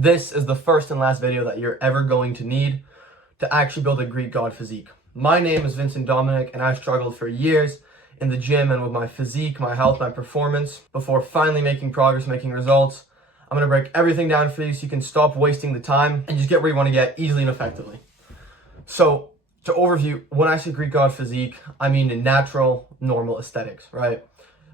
This is the first and last video that you're ever going to need to actually build a Greek god physique. My name is Vincent Dominic, and I've struggled for years in the gym and with my physique, my health, my performance, before finally making progress, making results. I'm going to break everything down for you so you can stop wasting the time and just get where you want to get easily and effectively. So, to overview, when I say Greek god physique, I mean natural, normal aesthetics, right?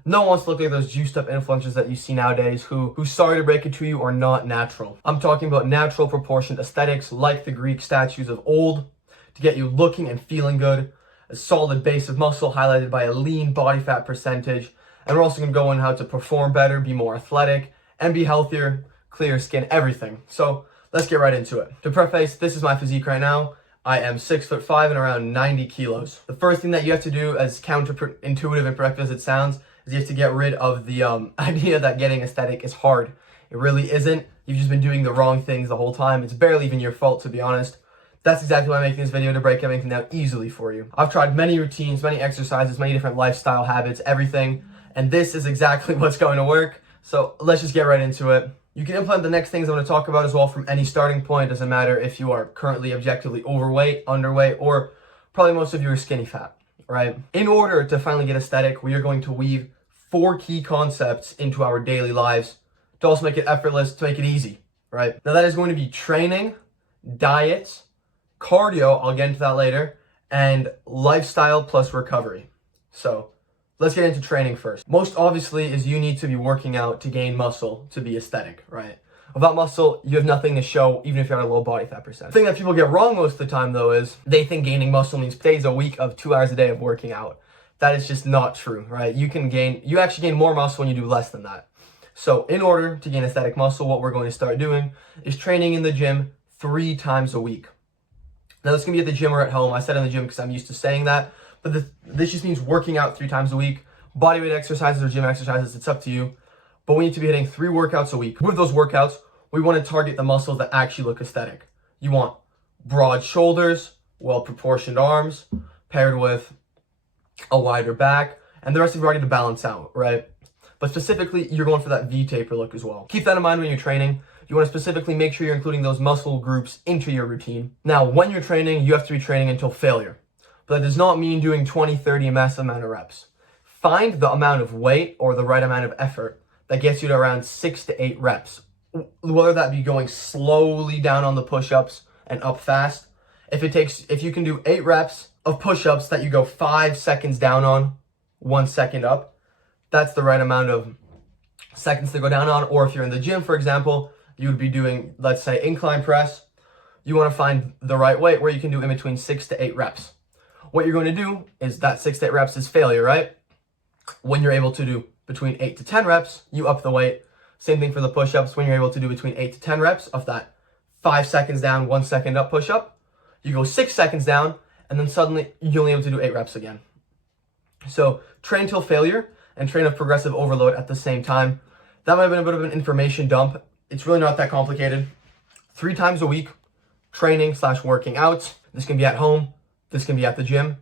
No one wants to look like those juiced up influencers that you see nowadays who, sorry to break it to you, are not natural. I'm talking about natural proportioned aesthetics like the Greek statues of old to get you looking and feeling good, a solid base of muscle highlighted by a lean body fat percentage, and we're also going to go on how to perform better, be more athletic, and be healthier, clear skin, everything. So let's get right into it. To preface, this is my physique right now. I am 6'5" and around 90 kilos. The first thing that you have to do, as counterintuitive and productive as it sounds, is you have to get rid of the idea that getting aesthetic is hard. It really isn't. You've just been doing the wrong things the whole time. It's barely even your fault, to be honest. That's exactly why I'm making this video, to break everything down easily for you. I've tried many routines, many exercises, many different lifestyle habits, everything, and this is exactly what's going to work. So let's just get right into it. You can implement the next things I'm going to talk about as well from any starting point. Doesn't matter if you are currently objectively overweight, underweight, or probably most of you are skinny fat, right? In order to finally get aesthetic, we are going to weave 4 key concepts into our daily lives to also make it effortless, to make it easy, right? Now that is going to be training, diet, cardio, I'll get into that later, and lifestyle plus recovery. So let's get into training first. Most obviously is you need to be working out to gain muscle to be aesthetic, right? Without muscle, you have nothing to show, even if you're at a low body fat percent. The thing that people get wrong most of the time though is they think gaining muscle means days a week of 2 hours a day of working out. That is just not true, right? You actually gain more muscle when you do less than that. So in order to gain aesthetic muscle, what we're going to start doing is training in the gym 3 times a week. Now this can be at the gym or at home. I said in the gym because I'm used to saying that, but this just means working out 3 times a week. Bodyweight exercises or gym exercises, it's up to you. But we need to be hitting 3 workouts a week. With those workouts, we want to target the muscles that actually look aesthetic. You want broad shoulders, well-proportioned arms, paired with a wider back, and the rest of you are ready to balance out, right? But specifically, you're going for that V-taper look as well. Keep that in mind when you're training. You want to specifically make sure you're including those muscle groups into your routine. Now, when you're training, you have to be training until failure. But that does not mean doing 20, 30, a massive amount of reps. Find the amount of weight or the right amount of effort that gets you to around 6 to 8 reps. Whether that be going slowly down on the push-ups and up fast. If you can do 8 reps of push-ups that you go 5 seconds down on, 1 second up, that's the right amount of seconds to go down on. Or if you're in the gym, for example, you would be doing, let's say, incline press. You want to find the right weight where you can do in between 6 to 8 reps. What you're going to do is that 6 to 8 reps is failure, right? When you're able to do between 8 to 10 reps, you up the weight. Same thing for the push-ups. When you're able to do between 8 to 10 reps of that 5 seconds down, 1 second up push-up, you go 6 seconds down, and then suddenly you're only able to do 8 reps again. So train till failure and train with progressive overload at the same time. That might have been a bit of an information dump. It's really not that complicated. 3 times a week, training / working out. This can be at home. This can be at the gym.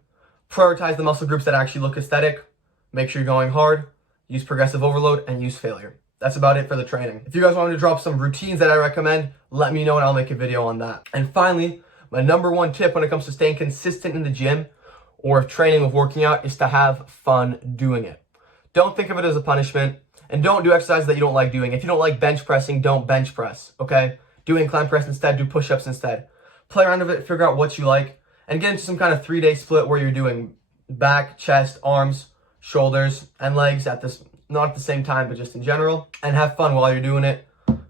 Prioritize the muscle groups that actually look aesthetic. Make sure you're going hard. Use progressive overload and use failure. That's about it for the training. If you guys want me to drop some routines that I recommend, let me know and I'll make a video on that. And finally, my number 1 tip when it comes to staying consistent in the gym or training with working out is to have fun doing it. Don't think of it as a punishment, and don't do exercises that you don't like doing. If you don't like bench pressing, don't bench press, okay? Do incline press instead, do push-ups instead. Play around with it, figure out what you like, and get into some kind of 3-day split where you're doing back, chest, arms, shoulders, and legs not at the same time, but just in general, and have fun while you're doing it.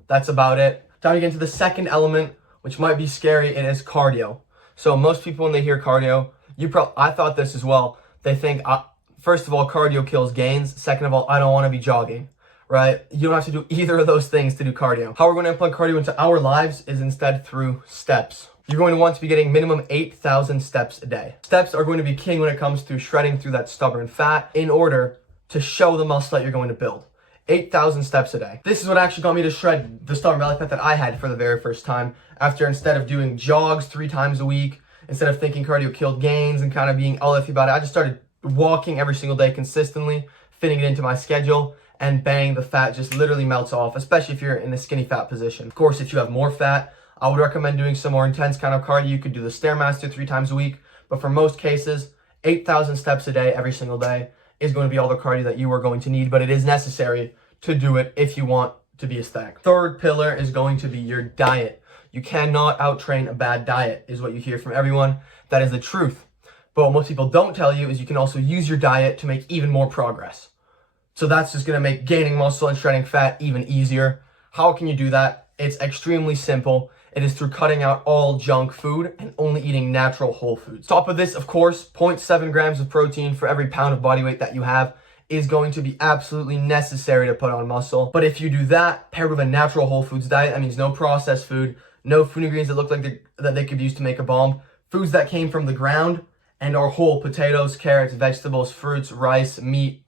That's about it. Time to get into the second element, which might be scary. It is cardio. So most people, when they hear cardio, I thought this as well. They think, first of all, cardio kills gains. Second of all, I don't want to be jogging, right? You don't have to do either of those things to do cardio. How we're going to implement cardio into our lives is instead through steps. You're going to want to be getting minimum 8,000 steps a day. Steps are going to be king when it comes to shredding through that stubborn fat in order to show the muscle that you're going to build. 8,000 steps a day. This is what actually got me to shred the stubborn belly fat that I had for the very first time. After, instead of doing jogs 3 times a week, instead of thinking cardio killed gains and kind of being all iffy about it, I just started walking every single day consistently, fitting it into my schedule, and bang, the fat just literally melts off, especially if you're in a skinny fat position. Of course, if you have more fat, I would recommend doing some more intense kind of cardio. You could do the Stairmaster 3 times a week, but for most cases, 8,000 steps a day, every single day, is going to be all the cardio that you are going to need, but it is necessary to do it if you want to be aesthetic. Third pillar is going to be your diet. You cannot outtrain a bad diet, is what you hear from everyone. That is the truth. But what most people don't tell you is you can also use your diet to make even more progress. So that's just going to make gaining muscle and shredding fat even easier. How can you do that? It's extremely simple. It is through cutting out all junk food and only eating natural whole foods. Top of this, of course, 0.7 grams of protein for every pound of body weight that you have is going to be absolutely necessary to put on muscle. But if you do that paired with a natural whole foods diet, that means no processed food, no food ingredients that look like that they could use to make a bomb, foods that came from the ground and are whole: potatoes, carrots, vegetables, fruits, rice, meat.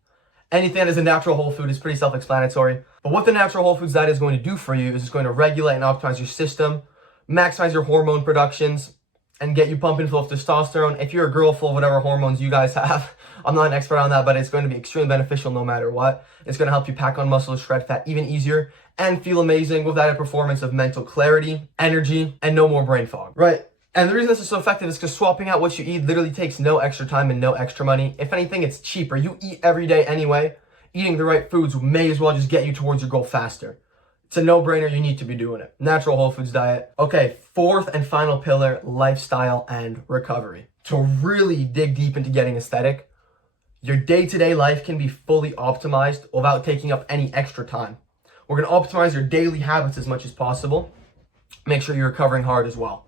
Anything that is a natural whole food is pretty self-explanatory. But what the natural whole foods diet is going to do for you is it's going to regulate and optimize your system, maximize your hormone productions, and get you pumping full of testosterone. If you're a girl, full of whatever hormones you guys have, I'm not an expert on that, but it's going to be extremely beneficial no matter what. It's going to help you pack on muscle, shred fat even easier, and feel amazing with that performance of mental clarity, energy, and no more brain fog. Right. And the reason this is so effective is because swapping out what you eat literally takes no extra time and no extra money. If anything, it's cheaper. You eat every day anyway. Eating the right foods may as well just get you towards your goal faster. It's a no-brainer. You need to be doing it. Natural whole foods diet. Okay, fourth and final pillar, lifestyle and recovery. To really dig deep into getting aesthetic, your day-to-day life can be fully optimized without taking up any extra time. We're going to optimize your daily habits as much as possible. Make sure you're recovering hard as well.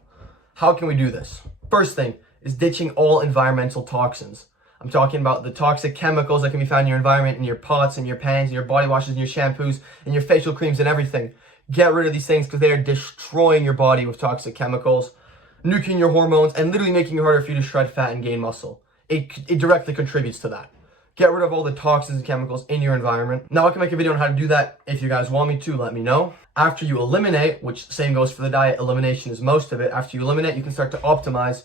How can we do this? First thing is ditching all environmental toxins. I'm talking about the toxic chemicals that can be found in your environment, in your pots, in your pans, in your body washes, in your shampoos, in your facial creams and everything. Get rid of these things because they are destroying your body with toxic chemicals, nuking your hormones, and literally making it harder for you to shred fat and gain muscle. It directly contributes to that. Get rid of all the toxins and chemicals in your environment. Now I can make a video on how to do that. If you guys want me to, let me know. After you eliminate, which same goes for the diet, elimination is most of it. After you eliminate, you can start to optimize.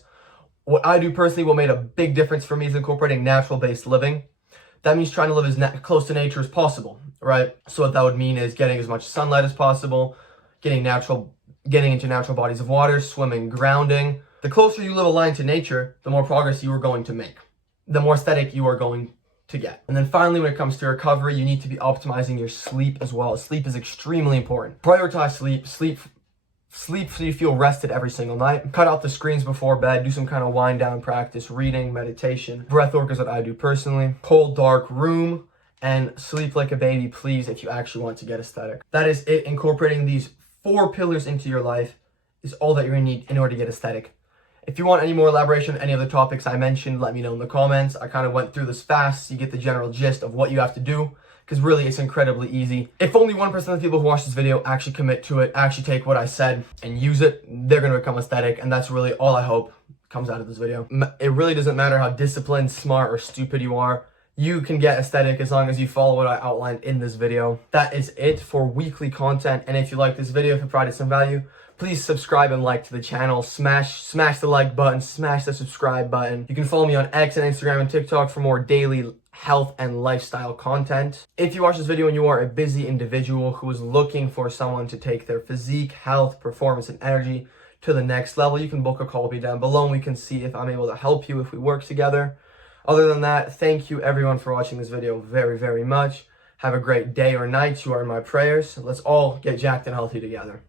What I do personally, what made a big difference for me is incorporating natural-based living. That means trying to live as close to nature as possible, right? So what that would mean is getting as much sunlight as possible, getting into natural bodies of water, swimming, grounding. The closer you live aligned to nature, the more progress you are going to make, the more aesthetic you are going to get. And then finally, when it comes to recovery, you need to be optimizing your sleep as well. Sleep is extremely important. Prioritize sleep so you feel rested every single night. Cut out the screens before bed. Do some kind of wind down practice, reading, meditation. Breath work is what I do personally. Cold, dark room, and sleep like a baby, please, if you actually want to get aesthetic. That is it. Incorporating these 4 pillars into your life is all that you're gonna need in order to get aesthetic. If you want any more elaboration on any of the topics I mentioned, let me know in the comments. I kind of went through this fast so you get the general gist of what you have to do, because really it's incredibly easy. If only 1% of the people who watch this video actually commit to it, actually take what I said and use it, they're going to become aesthetic, and that's really all I hope comes out of this video. It really doesn't matter how disciplined, smart, or stupid you are. You can get aesthetic as long as you follow what I outlined in this video. That is it for weekly content, and if you like this video, if it provided some value, please subscribe and like to the channel. Smash the like button, smash the subscribe button. You can follow me on X and Instagram and TikTok for more daily health and lifestyle content. If you watch this video and you are a busy individual who is looking for someone to take their physique, health, performance, and energy to the next level, you can book a call with me down below and we can see if I'm able to help you if we work together. Other than that, thank you everyone for watching this video very, very much. Have a great day or night. You are in my prayers. Let's all get jacked and healthy together.